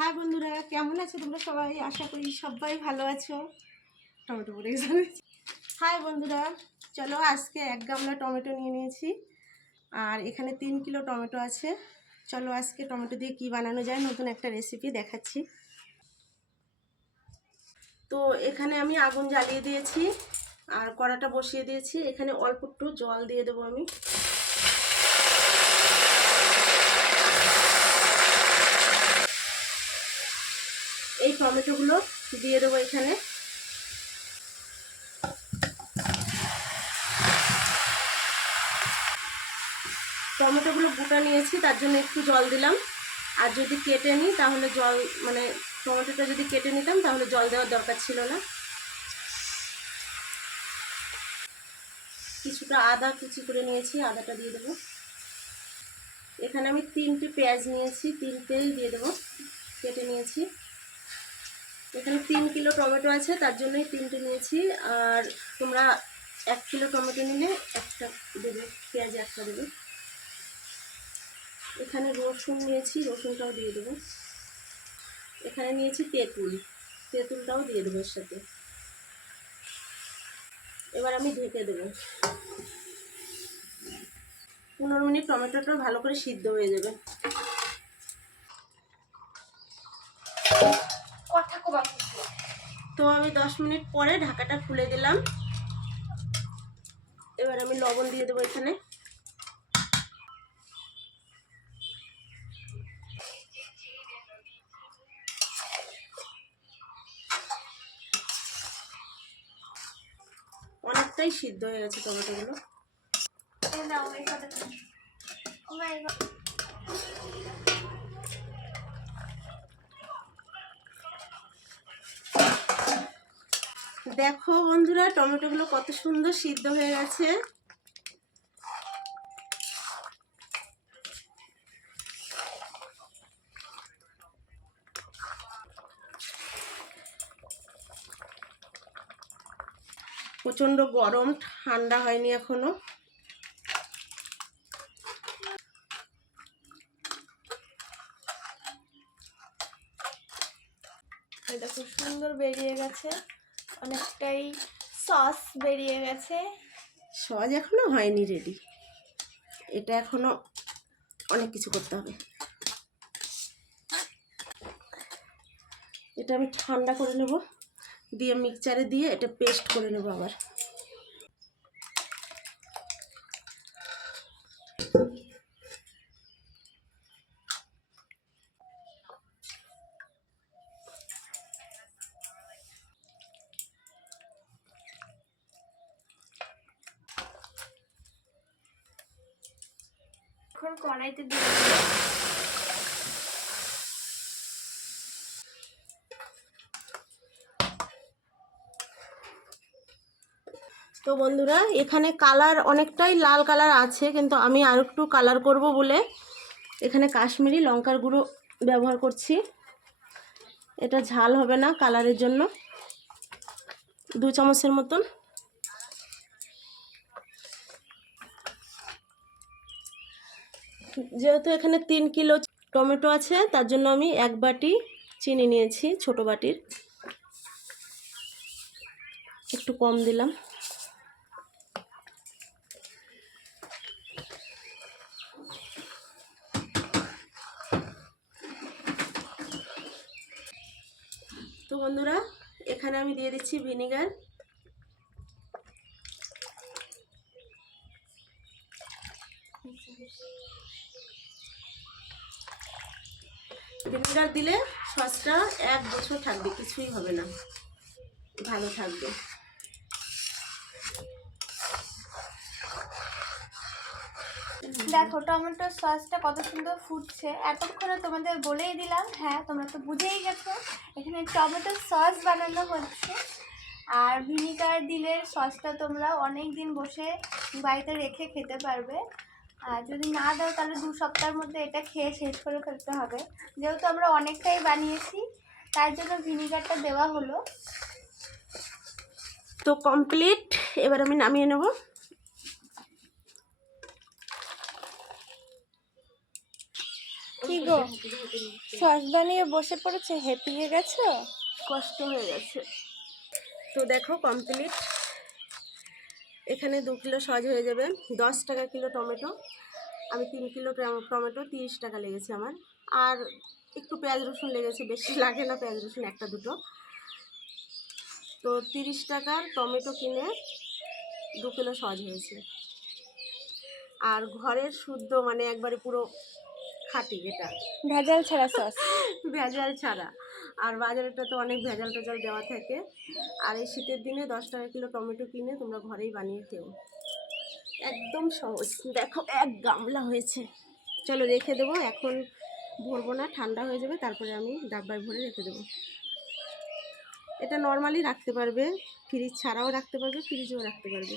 High বন্ধুরা, কেমন আছো তোমরা সবাই? আশা করি সবাই ভালো আছো। টমেটো পড়ে গেছে। হাই বন্ধুরা, চলো আজকে এক গামলা টমেটো নিয়ে নিয়েছি। আর এখানে তিন কিলো টমেটো আছে। চলো আজকে টমেটো দিয়ে কি বানানো যায়, নতুন একটা রেসিপি দেখাচ্ছি। তো এখানে আমি আগুন জ্বালিয়ে দিয়েছি, আর কড়াটা বসিয়ে দিয়েছি। এখানে অল্প একটু জল দিয়ে দেবো আমি। এই টমেটোগুলো দিয়ে দেবো এখানে। টমেটোগুলো গোটা নিয়েছি, তার জন্য একটু জল দিলাম। আর যদি কেটে নিই, তাহলে জল মানে টমেটোটা যদি কেটে নিতাম, তাহলে জল দেওয়ার দরকার ছিল না। কিছুটা আদা কুচি করে নিয়েছি, আদাটা দিয়ে দেবো। এখানে আমি তিনটে পেঁয়াজ নিয়েছি, তিনটেই দিয়ে দেবো। কেটে নিয়েছি। এখানে তিন কিলো টমেটো আছে, তার জন্যই তিনটে নিয়েছি। আর তোমরা এক কিলো টমেটো নিলে একটা দেবে, পেঁয়াজ একটা দেবে। এখানে রসুন নিয়েছি, রসুনটাও দিয়ে দেবো। এখানে নিয়েছি তেঁতুল, তেঁতুলটাও দিয়ে দেবো এর সাথে। এবার আমি ঢেকে দেবো। পনেরো মিনিট টমেটোটা ভালো করে সিদ্ধ হয়ে যাবে। কথা কবা তো আমি দশ মিনিট পরে ঢাকাটা খুলে দিলাম। এবার আমি লবণ দিয়ে দেবো এখানে। অনেকটাই সিদ্ধ হয়ে গেছে টমেটোগুলো। কথা দেখো বন্ধুরা, টমেটোগুলো কত সুন্দর সিদ্ধ হয়ে গেছে। প্রচণ্ড গরম, ঠান্ডা হয়নি এখনও। দেখো সুন্দর বেরিয়ে গেছে। অনেকটাই সস বেরিয়ে গেছে। সস এখনও হয়নি রেডি এটা এখনও অনেক কিছু করতে হবে। এটা আমি ঠান্ডা করে নেব। দিয়ে মিক্সচারে দিয়ে এটা পেস্ট করে নেব আবার। এখন কড়াইতে দিয়ে। তো বন্ধুরা, এখানে কালার অনেকটাই লাল কালার আছে, কিন্তু আমি আর একটু কালার করব বলে এখানে কাশ্মীরি লঙ্কার গুঁড়ো ব্যবহার করছি এটা ঝাল হবে না কালারের জন্য দু চামচের মতন যেহেতু এখানে তিন কিলো টমেটো আছে, তার জন্য আমি এক বাটি চিনি নিয়েছি, ছোট বাটির। একটু কম দিলাম। তো বন্ধুরা, এখানে আমি দিয়ে দিচ্ছি ভিনিগার। ভিনিগার দিলে সসটা এক বছর থাকবে, কিছুই হবে না। ভালো থাকবে। দেখো, টমেটো সসটা কত সুন্দর ফুটছে। এতক্ষণে তোমাদের বলেই দিলাম হ্যাঁ তোমরা তো বুঝেই গেছো। এখানে টমেটো সস বানানো হচ্ছে। আর ভিনিগার দিলে সসটা তোমরা অনেক দিন বসে বাড়িতে রেখে খেতে পারবে। আর যদি না দাও তাহলে দু সপ্তাহের মধ্যে এটা খেয়ে শেষ করে ফেলতে হবে। যেহেতু আমরা অনেকটাই বানিয়েছি তার জন্য ভিনিগারটা দেওয়া হলো। তো কমপ্লিট এবার আমি নামিয়ে নেব। কি গো সস বানিয়ে বসে পড়েছে হেপিয়ে গেছো? কষ্ট হয়ে গেছে। তো দেখো কমপ্লিট এখানে দু কিলো সজ হয়ে যাবে। দশ টাকা কিলো টমেটো। আমি তিন কিলো টম- টমেটো তিরিশ টাকা লেগেছে আমার। আর একটু পেঁয়াজ রসুন লেগেছে বেশি লাগে না পেঁয়াজ রসুন একটা দুটো। তো তিরিশ টাকার টমেটো কিনে দু কিলো সজ হয়েছে। আর ঘরের শুদ্ধ মানে একবারে পুরো খাঁটি এটা। ভেজাল ছাড়া সস ভেজাল ছাড়া। আর বাজারেটা তো অনেক ভেজাল টেজাল দেওয়া থাকে। আর এই শীতের দিনে দশ টাকা কিলো টমেটো কিনে তোমরা ঘরেই বানিয়ে খেও। একদম সহজ। দেখো, এক গামলা হয়েছে। চলো রেখে দেবো, এখন ভরবো না, ঠান্ডা হয়ে যাবে, তারপরে আমি ডাব্বায় ভরে রেখে দেবো। এটা নর্মালি রাখতে পারবে ফ্রিজ ছাড়াও রাখতে পারবে ফ্রিজেও রাখতে পারবে।